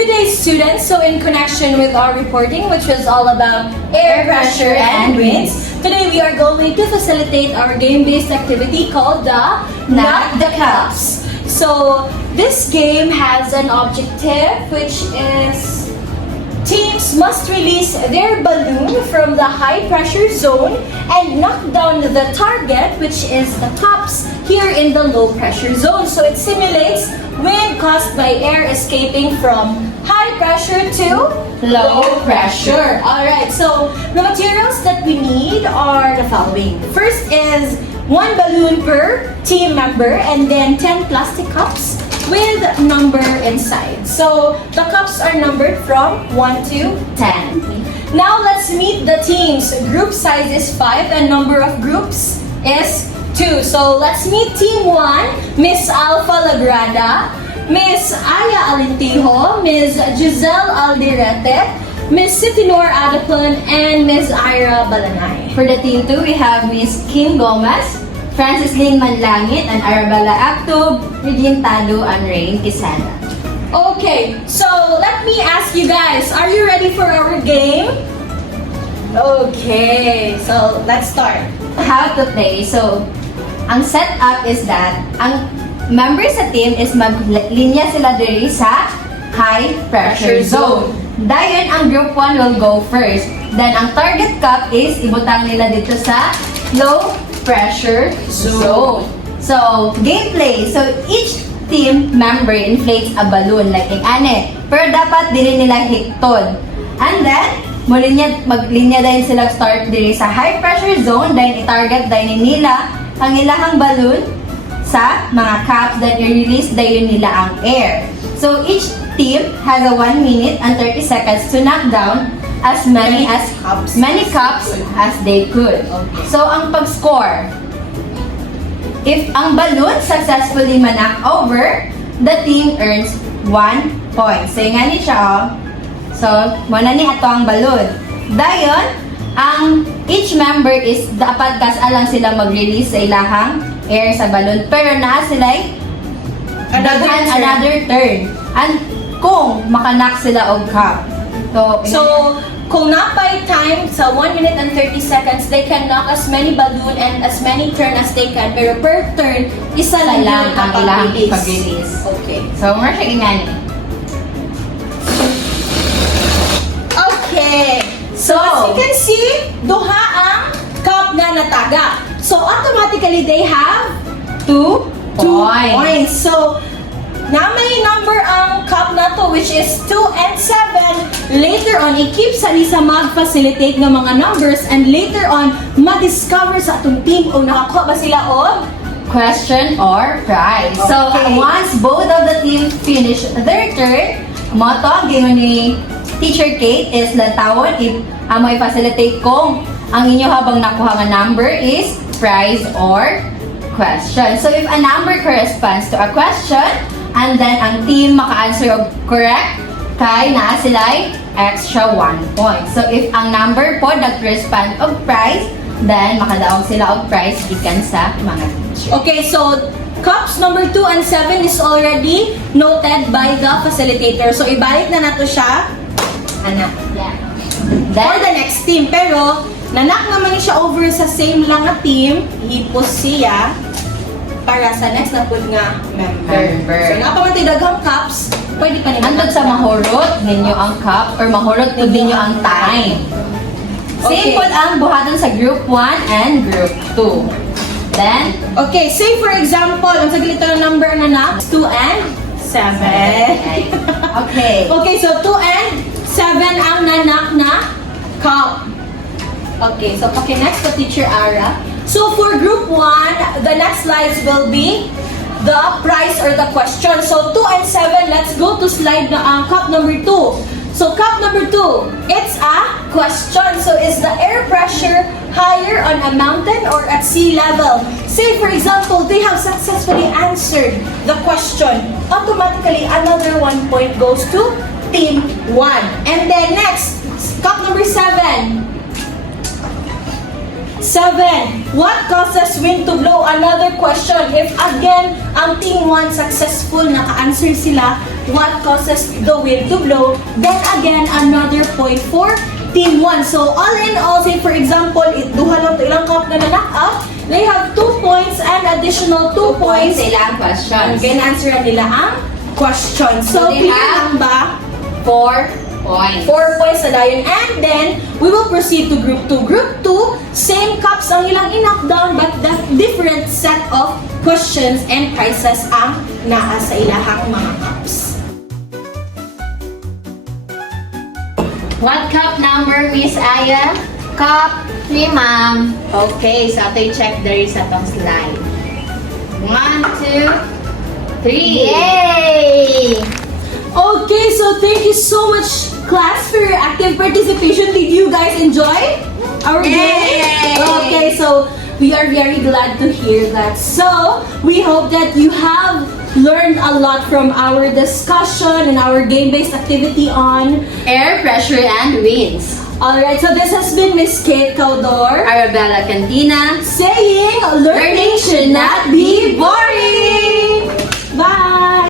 Good day, students. So in connection with our reporting, which was all about air pressure and winds, today we are going to facilitate our game-based activity called the Not the Cups. So this game has an objective, which is teams must release their balloon from the high pressure zone and knock down the target, which is the cups here in the low pressure zone. So it simulates wind caused by air escaping from high pressure to low pressure. Alright, so the materials that we need are the following. First is 1 balloon per team member and then 10 plastic cups with number inside. So the cups are numbered from 1 to 10. Now let's meet the teams. Group size is 5 and number of groups is 2. So let's meet team 1, Miss Alpha Lagrada, Miss Aya Alintijo, Miss Giselle Aldirete, Miss Sitinor Adapon, and Miss Ira Balanay. For the team 2, we have Miss Kim Gomez, Francis Lynn Manlangit, and Arabella Actub, Regine Tado, and Rain Quisena. Okay, so let me ask you guys, are you ready for our game? Okay, so let's start. How to play. So, ang setup is that, ang members sa team is maglinya sila diri sa high pressure zone. Dayon, ang group 1 will go first. Then, ang target cup is ibutang nila dito sa low pressure zone. So, gameplay. So, each team member inflates a balloon like yung ane. Pero dapat dili nila hikton. And then, maglinya dahil sila start diri sa high pressure zone. Dahil i-target dahil nila ang ilahang balloon sa mga cups that i-release dahil nila ang air. So, each team has a 1 minute and 30 seconds to knock down as many cups as they could. So, ang pag-score, if ang balloon successfully ma-knock over, the team earns 1 point. So, yung nga ni siya, oh. So, muna ni ato ang balloon. Dayon, ang each member is dapat kasalang sila mag-release sa ilahang air sa balloon. Pero naa sila another turn. And kung makanak sila og cup. So, kung napay time sa 1 minute and 30 seconds, they can knock as many balloon and as many turn as they can. Pero per turn, isa lang ang ilang pag-release. Okay. So, mga siya ingani. Okay. So, as you can see, duha ang cup na nataga. So, automatically, they have 2 points. So, na may number ang cup na to, which is 2 and 7. Later on, i-keep sa lisa mag-facilitate ng mga numbers and later on, ma-discover sa atong team o nakakuha ba sila o question or prize. Okay. So, once both of the team finish their turn, motto ang game ni Teacher Kate is lantawon if amoy facilitate kung ang inyo habang nakuha nga number is prize or question. So, if a number corresponds to a question, and then ang team maka-answer og correct, kay naa sila'y extra 1 point. So, if ang number po nag-correspond og prize, then makadaog sila og prize gikan sa mga teacher. Okay, so cups number 2 and 7 is already noted by the facilitator. So, ibalik na nato siya Yeah. for the next team. Pero, nanak naman siya over sa same lang na team, hipos siya para sa next na pud nga member. So, napamatay daghang cups, pwede pa nila. Andun sa mahurot ninyo ang cup or mahurot po ninyo ang time. Same Okay. po ang buhaton sa group 1 and group 2. Then, Okay, say for example, ang saglit na number na na, 2 and 7. okay. Okay, so 2 and 7 ang nanak na cup. Okay, so next to Teacher Ara. So for group 1, the next slides will be the prize or the question. So 2 and 7, let's go to slide na cup number 2. So cup number 2, it's a question. So is the air pressure higher on a mountain or at sea level? Say for example, they have successfully answered the question. Automatically, another 1 point goes to team 1. And then next, cup number 7. 7. What causes wind to blow? Another question. If again, ang team 1 successful, naka-answer sila, what causes the wind to blow? Then again, another point for team 1. So all in all, say for example, duha lang to ilang cup na na-knock out, they have 2 points and additional 2 points. Sa ilang questions. Again, answeran nila ang question. So, So, they clear have lang ba? 4 points. 4 points na dayon. And then, we will proceed to group 2. Group 2, same cups ang ilang in-knockdown but the different set of questions and prizes ang naa sa ilahang mga cups. What cup number, Miss Aya? Cup 3, ma'am. Okay, so ito'y check there sa tong slide. 1, 2, 3. Yay! Okay, so thank you so much, class, for your active participation. Did you guys enjoy our game? Yay! Okay, so we are very glad to hear that. So, we hope that you have learned a lot from our discussion and our game-based activity on. Air pressure and winds. Alright, so this has been Miss Kate Caudor Arabella Cantina. saying, learning should not be boring.